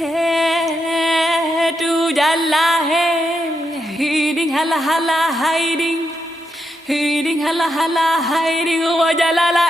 Hey, tu jalla hey, hiding hala hala hiding, hiding hala hala hiding, wa jalala